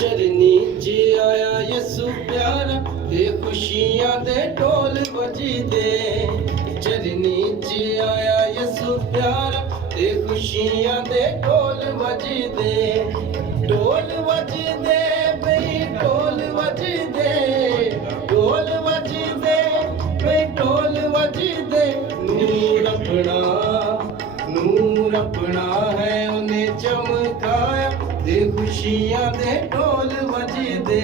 ਚਰਨੀ 'ਚ ਆਇਆ ਯਿਸੂ ਪਿਆਰਾ ਤੇ ਖੁਸ਼ੀਆਂ ਦੇ ਢੋਲ ਵੱਜਦੇ। ਚਰਨੀ 'ਚ ਆਇਆ ਯਿਸੂ ਪਿਆਰਾ ਤੇ ਖੁਸ਼ੀਆਂ ਦੇ ਢੋਲ ਵੱਜਦੇ। ਢੋਲ ਵੱਜਦੇ ਬਈ ਢੋਲ ਵੱਜਦੇ, ਢੋਲ ਵੱਜਦੇ ਬਈ ਢੋਲ ਵੱਜਦੇ। ਨੂਰ ਆਪਣਾ ਹੈ ਉਹਨੇ ਚਮਕਾਇਆ ਤੇ ਖੁਸ਼ੀਆਂ ਦੇ ਢੋਲ ਵੱਜਦੇ।